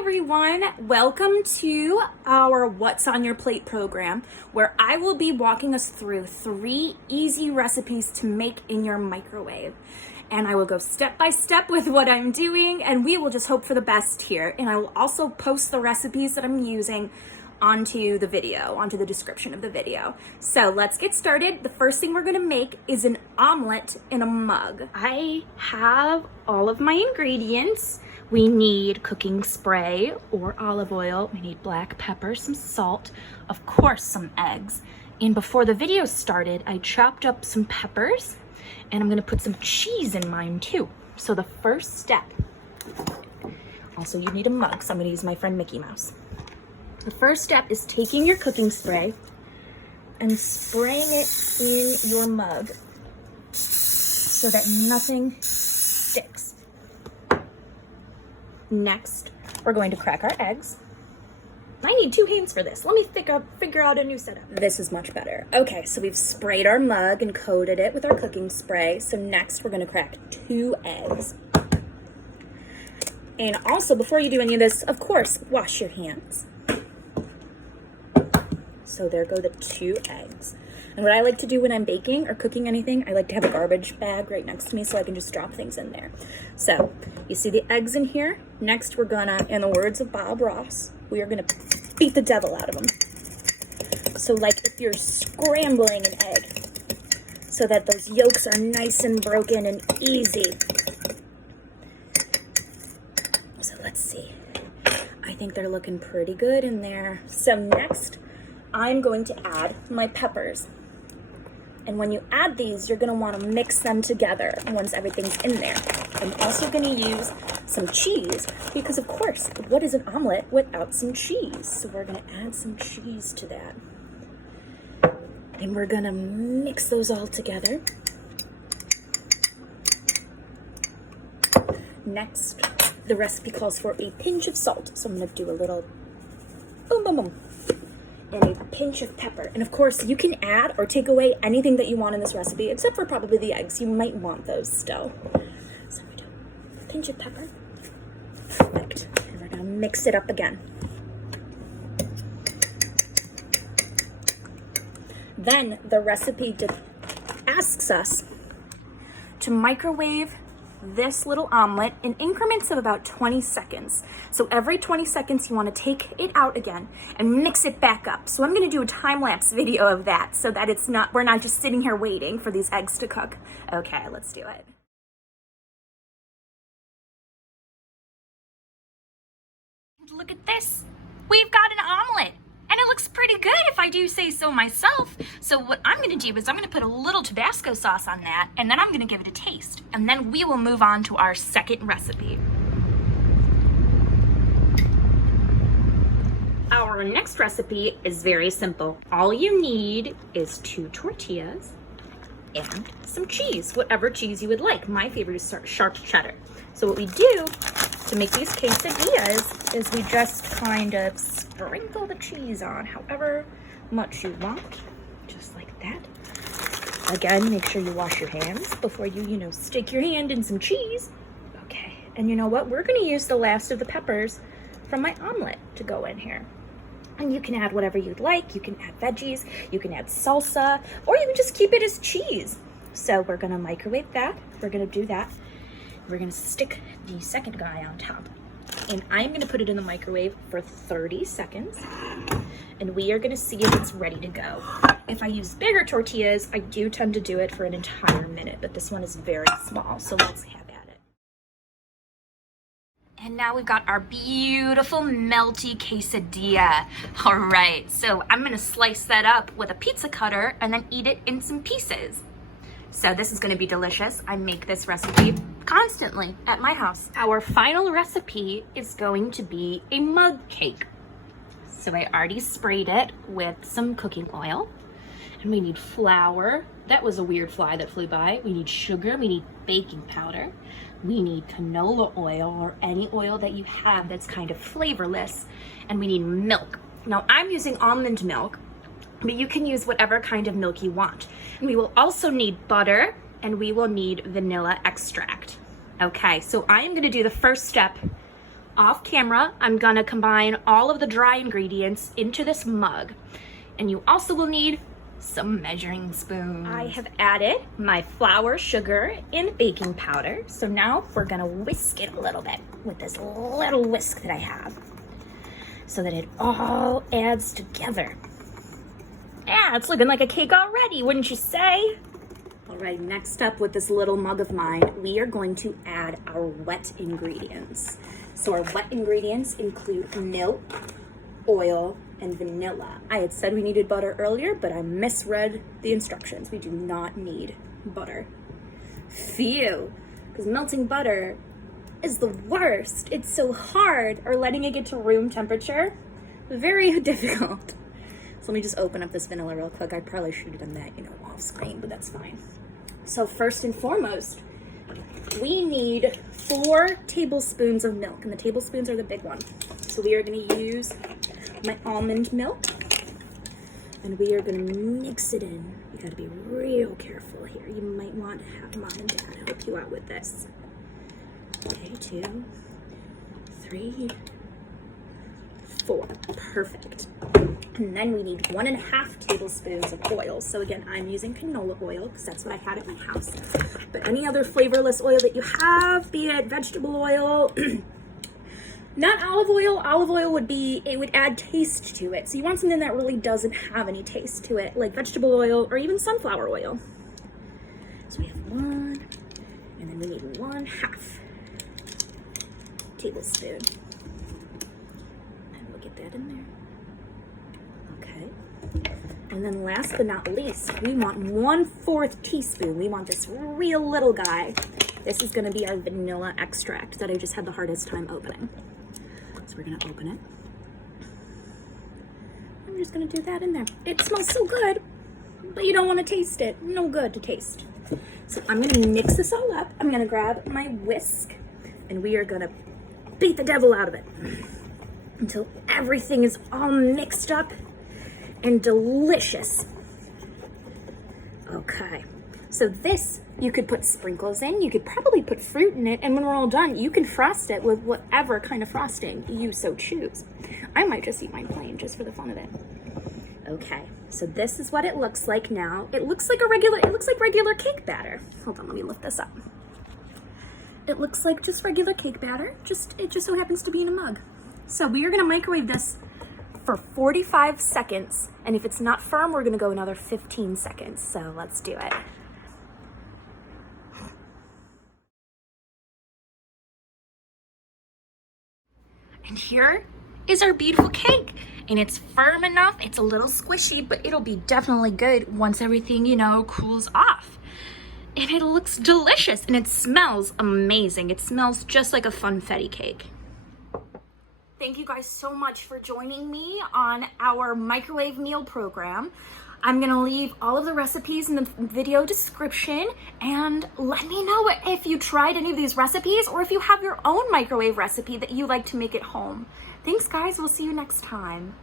everyone, welcome to our What's on Your Plate program, where I will be walking us through 3 easy recipes to make in your microwave. And I will go step by step with what I'm doing, and we will just hope for the best here. And I will also post the recipes that I'm using onto the video, onto the description of the video. So let's get started. The first thing we're gonna make is an omelet in a mug. I have all of my ingredients. We need cooking spray or olive oil. We need black pepper, some salt, of course, some eggs. And before the video started, I chopped up some peppers and I'm gonna put some cheese in mine too. So the first step, also you need a mug, so I'm gonna use my friend Mickey Mouse. The first step is taking your cooking spray and spraying it in your mug so that nothing sticks. Next, we're going to crack our eggs. I need 2 hands for this. Let me figure out a new setup. This is much better. Okay, so we've sprayed our mug and coated it with our cooking spray. So next we're gonna crack 2 eggs. And also, before you do any of this, of course, wash your hands. So there go the 2 eggs. And what I like to do when I'm baking or cooking anything, I like to have a garbage bag right next to me so I can just drop things in there. So you see the eggs in here? Next we're gonna, in the words of Bob Ross, we are gonna beat the devil out of them. So like if you're scrambling an egg so that those yolks are nice and broken and easy. So let's see. I think they're looking pretty good in there. So next, I'm going to add my peppers. And when you add these, you're gonna wanna mix them together once everything's in there. I'm also gonna use some cheese because of course, what is an omelet without some cheese? So we're gonna add some cheese to that. And we're gonna mix those all together. Next, the recipe calls for a pinch of salt. So I'm gonna do a little boom, boom, boom. And a pinch of pepper. And of course, you can add or take away anything that you want in this recipe, except for probably the eggs. You might want those still. So we do a pinch of pepper. Perfect. And we're gonna mix it up again. Then the recipe asks us to microwave this little omelet in increments of about 20 seconds. So every 20 seconds you want to take it out again and mix it back up. So I'm going to do a time-lapse video of that so that we're not just sitting here waiting for these eggs to cook. Okay, let's do it. Look at this. We've got an omelet. And it looks pretty good if I do say so myself. So what I'm gonna do is I'm gonna put a little Tabasco sauce on that, and then I'm gonna give it a taste. And then we will move on to our second recipe. Our next recipe is very simple. All you need is 2 tortillas and some cheese, whatever cheese you would like. My favorite is sharp cheddar. So what we do to make these quesadillas is we just kind of sprinkle the cheese on however much you want, just like that. Again, make sure you wash your hands before you stick your hand in some cheese. Okay, and you know what? We're gonna use the last of the peppers from my omelet to go in here. And you can add whatever you'd like. You can add veggies, you can add salsa, or you can just keep it as cheese. So we're gonna microwave that. We're gonna do that. We're gonna stick the second guy on top. And I'm gonna put it in the microwave for 30 seconds. And we are gonna see if it's ready to go. If I use bigger tortillas, I do tend to do it for an entire minute, but this one is very small, so let's have at it. And now we've got our beautiful melty quesadilla. All right, so I'm gonna slice that up with a pizza cutter and then eat it in some pieces. So this is gonna be delicious. I make this recipe constantly at my house. Our final recipe is going to be a mug cake. So I already sprayed it with some cooking oil. And we need flour. That was a weird fly that flew by. We need sugar, we need baking powder. We need canola oil or any oil that you have that's kind of flavorless. And we need milk. Now I'm using almond milk, but you can use whatever kind of milk you want. And we will also need butter and we will need vanilla extract. Okay, so I am gonna do the first step off camera, I'm gonna combine all of the dry ingredients into this mug. And you also will need some measuring spoons. I have added my flour, sugar, and baking powder. So now we're gonna whisk it a little bit with this little whisk that I have so that it all adds together. Yeah, it's looking like a cake already, wouldn't you say? All right, next up with this little mug of mine, we are going to add our wet ingredients. So our wet ingredients include milk, oil, and vanilla. I had said we needed butter earlier, but I misread the instructions. We do not need butter. Phew, because melting butter is the worst. It's so hard, or letting it get to room temperature, very difficult. So let me just open up this vanilla real quick. I probably should have done that, off screen, but that's fine. So first and foremost, we need 4 tablespoons of milk, and the tablespoons are the big one. So we are gonna use my almond milk, and we are gonna mix it in. You gotta be real careful here. You might want to have mom and dad help you out with this. Okay, 2, 3, 4, perfect. And then we need 1.5 tablespoons of oil. So again, I'm using canola oil because that's what I had at my house. But any other flavorless oil that you have, be it vegetable oil, not olive oil would add taste to it. So you want something that really doesn't have any taste to it, like vegetable oil or even sunflower oil. So we have 1, and then we need 1/2 tablespoon. And we'll get that in there. Okay. And then last but not least, we want 1/4 teaspoon. We want this real little guy. This is gonna be our vanilla extract that I just had the hardest time opening. So we're gonna open it. I'm just gonna do that in there. It smells so good, but you don't wanna taste it. No good to taste. So I'm gonna mix this all up. I'm gonna grab my whisk, and we are gonna beat the devil out of it until everything is all mixed up and delicious. Okay, so this, you could put sprinkles in, you could probably put fruit in it, and when we're all done, you can frost it with whatever kind of frosting you so choose. I might just eat mine plain just for the fun of it. Okay, so this is what it looks like now. It looks like regular cake batter. Hold on, let me lift this up. It looks like just regular cake batter, it just so happens to be in a mug. So we are gonna microwave this for 45 seconds, and if it's not firm, we're gonna go another 15 seconds. So let's do it. And here is our beautiful cake, and it's firm enough. It's a little squishy, but it'll be definitely good once everything, cools off. And it looks delicious, and it smells amazing. It smells just like a funfetti cake. Thank you guys so much for joining me on our microwave meal program. I'm gonna leave all of the recipes in the video description, and let me know if you tried any of these recipes or if you have your own microwave recipe that you like to make at home. Thanks guys, we'll see you next time.